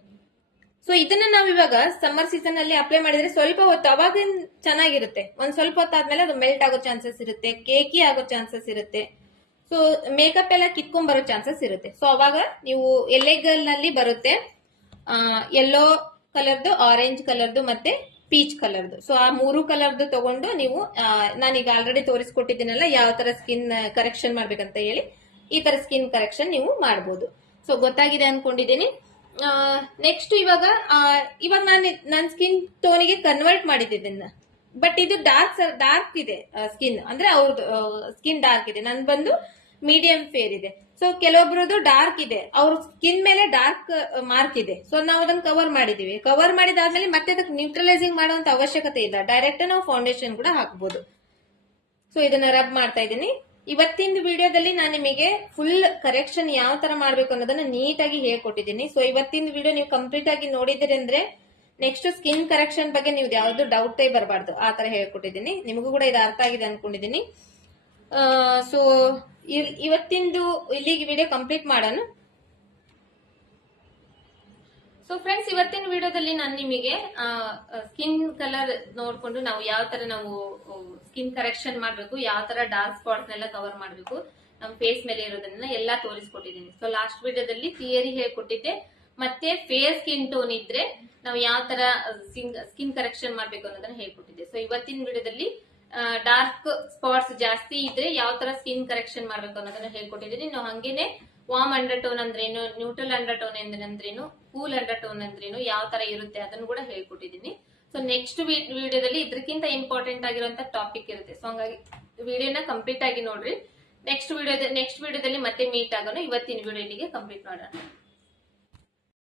ಸೊ ಇದನ್ನ ನಾವು ಇವಾಗ ಸಮ್ಮರ್ ಸೀಸನ್ ಅಲ್ಲಿ ಅಪ್ಲೈ ಮಾಡಿದ್ರೆ ಸ್ವಲ್ಪ ಹೊತ್ತು ಅವಾಗ ಚೆನ್ನಾಗಿರುತ್ತೆ. ಒಂದ್ ಸ್ವಲ್ಪ ಹೊತ್ತಾದ್ಮೇಲೆ ಅದು ಮೆಲ್ಟ್ ಆಗೋ ಚಾನ್ಸಸ್ ಇರುತ್ತೆ, ಕೇಕಿ ಆಗೋ ಚಾನ್ಸಸ್ ಇರುತ್ತೆ. ಸೊ ಮೇಕಪ್ ಎಲ್ಲ ಕಿತ್ಕೊಂಡ್ ಬರೋ ಚಾನ್ಸಸ್ ಇರುತ್ತೆ. ಸೊ ಅವಾಗ ನೀವು ಎಲೆಗಲ್ ನಲ್ಲಿ ಬರುತ್ತೆ ಯೆಲ್ಲೋ ಕಲರ್ದು, ಆರೆಂಜ್ ಕಲರ್ದು ಮತ್ತೆ ಪೀಚ್ ಕಲರ್ದು. ಸೊ ಆ 3 ಕಲರ್ದು ತಗೊಂಡು ನೀವು ನಾನೀಗ ಆಲ್ರೆಡಿ ತೋರಿಸ್ಕೊಟ್ಟಿದ್ದೀನಲ್ಲ ಯಾವ ತರ ಸ್ಕಿನ್ ಕರೆಕ್ಷನ್ ಮಾಡ್ಬೇಕಂತ ಹೇಳಿ, ಈ ತರ ಸ್ಕಿನ್ ಕರೆಕ್ಷನ್ ನೀವು ಮಾಡಬಹುದು. ಸೊ ಗೊತ್ತಾಗಿದೆ ಅನ್ಕೊಂಡಿದ್ದೀನಿ. ನೆಕ್ಸ್ಟ್ ಇವಾಗ ನನ್ನ ಸ್ಕಿನ್ ಟೋನಿಗೆ ಕನ್ವರ್ಟ್ ಮಾಡಿದ್ದೆ. ಬಟ್ ಇದು ಡಾರ್ಕ್ ಇದೆ ಸ್ಕಿನ್, ಅಂದ್ರೆ ಅವ್ರದ್ದು ಸ್ಕಿನ್ ಡಾರ್ಕ್ ಇದೆ, ನನ್ ಬಂದು ಮೀಡಿಯಂ ಫೇರ್ ಇದೆ. ಸೊ ಕೆಲವೊಬ್ರದ್ದು ಡಾರ್ಕ್ ಇದೆ, ಅವ್ರ ಸ್ಕಿನ್ ಮೇಲೆ ಡಾರ್ಕ್ ಮಾರ್ಕ್ ಇದೆ. ಸೊ ನಾವು ಅದನ್ನ ಕವರ್ ಮಾಡಿದೀವಿ. ಕವರ್ ಮಾಡಿದಾದ್ಮೇಲೆ ಮತ್ತೆ ಅದಕ್ಕೆ ನ್ಯೂಟ್ರಲೈಸಿಂಗ್ ಮಾಡುವಂತ ಅವಶ್ಯಕತೆ ಇಲ್ಲ, ಡೈರೆಕ್ಟ್ ನಾವು ಫೌಂಡೇಶನ್ ಕೂಡ ಹಾಕಬಹುದು. ಸೊ ಇದನ್ನ ರಬ್ ಮಾಡ್ತಾ ಇದ್ದೀನಿ. ಇವತ್ತಿನ ವಿಡಿಯೋದಲ್ಲಿ ನಾನು ನಿಮಗೆ ಫುಲ್ ಕರೆಕ್ಷನ್ ಯಾವ ತರ ಮಾಡ್ಬೇಕು ಅನ್ನೋದನ್ನ ನೀಟಾಗಿ ಹೇಳ್ಕೊಟ್ಟಿದ್ದೀನಿ. ಸೊ ಇವತ್ತಿನ ವಿಡಿಯೋ ನೀವು ಕಂಪ್ಲೀಟ್ ಆಗಿ ನೋಡಿದಿರಿ ಅಂದ್ರೆ ನೆಕ್ಸ್ಟ್ ಸ್ಕಿನ್ ಕರೆಕ್ಷನ್ ಬಗ್ಗೆ ನೀವು ಯಾವ್ದು ಡೌಟೇ ಬರಬಾರ್ದು, ಆ ತರ ಹೇಳ್ಕೊಟ್ಟಿದ್ದೀನಿ. ನಿಮಗೂ ಕೂಡ ಇದು ಅರ್ಥ ಆಗಿದೆ ಅನ್ಕೊಂಡಿದ್ದೀನಿ. ಸೊ ಇವತ್ತಿಂದು ಇಲ್ಲಿಗೆ ವಿಡಿಯೋ ಕಂಪ್ಲೀಟ್ ಮಾಡೋಣ. ಸೊ ಫ್ರೆಂಡ್ಸ್, ಇವತ್ತಿನ ವಿಡಿಯೋದಲ್ಲಿ ನಾನು ನಿಮಗೆ ಸ್ಕಿನ್ ಕಲರ್ ನೋಡ್ಕೊಂಡು ನಾವು ಯಾವ ತರ ನಾವು ಸ್ಕಿನ್ ಕರೆಕ್ಷನ್ ಮಾಡ್ಬೇಕು, ಯಾವ ತರ ಡಾರ್ಕ್ ಸ್ಪಾಟ್ಸ್ ನೆಲ್ಲ ಕವರ್ ಮಾಡ್ಬೇಕು, ನಮ್ಮ ಫೇಸ್ ಮೇಲೆ ಇರೋದನ್ನ ಎಲ್ಲಾ ತೋರಿಸ್ಕೊಟ್ಟಿದ್ದೀನಿ. ಸೊ ಲಾಸ್ಟ್ ವಿಡಿಯೋದಲ್ಲಿ ಥಿಯರಿ ಹೇಳ್ಕೊಟ್ಟಿದ್ದೆ, ಮತ್ತೆ ಫೇರ್ ಸ್ಕಿನ್ ಟೋನ್ ಇದ್ರೆ ನಾವು ಯಾವ ತರ ಸ್ಕಿನ್ ಕರೆಕ್ಷನ್ ಮಾಡ್ಬೇಕು ಅನ್ನೋದನ್ನ ಹೇಳ್ಕೊಟ್ಟಿದ್ದೆ. ಸೊ ಇವತ್ತಿನ ವಿಡಿಯೋದಲ್ಲಿ ಡಾರ್ಕ್ ಸ್ಪಾಟ್ಸ್ ಜಾಸ್ತಿ ಇದ್ರೆ ಯಾವ ತರ ಸ್ಕಿನ್ ಕರೆಕ್ಷನ್ ಮಾಡ್ಬೇಕು ಅನ್ನೋದನ್ನ ಹೇಳ್ಕೊಟ್ಟಿದ್ದೀನಿ. ನಾವು ಹಂಗೇನೆ ವಾರ್ಮ್ ಅಂಡರ್ ಟೋನ್ ಅಂದ್ರೇನು, ನ್ಯೂಟ್ರಲ್ ಅಂಡರ್ ಟೋನ್ ಅಂದ್ರೇನು, ಕೂಲ್ ಅಂಡರ್ ಟೋನ್ ಅಂದ್ರೇನು, ಯಾವ ತರ ಇರುತ್ತೆ ಅದನ್ನು ಕೂಡ ಹೇಳ್ಕೊಟ್ಟಿದ್ದೀನಿ. ಸೊ ನೆಕ್ಸ್ಟ್ ವಿಡಿಯೋದಲ್ಲಿ ಇದಕ್ಕಿಂತ ಇಂಪಾರ್ಟೆಂಟ್ ಆಗಿರುವಂತ ಟಾಪಿಕ್ ಇರುತ್ತೆ. ಸೊ ಹಂಗಾಗಿ ವಿಡಿಯೋನ ಕಂಪ್ಲೀಟ್ ಆಗಿ ನೋಡ್ರಿ. ನೆಕ್ಸ್ಟ್ ವಿಡಿಯೋದಲ್ಲಿ ಮತ್ತೆ ಮೀಟ್ ಆಗೋಣ. ಇವತ್ತಿನ ವಿಡಿಯೋ ಇಲ್ಲಿಗೆ ಕಂಪ್ಲೀಟ್ ಮಾಡೋಣ.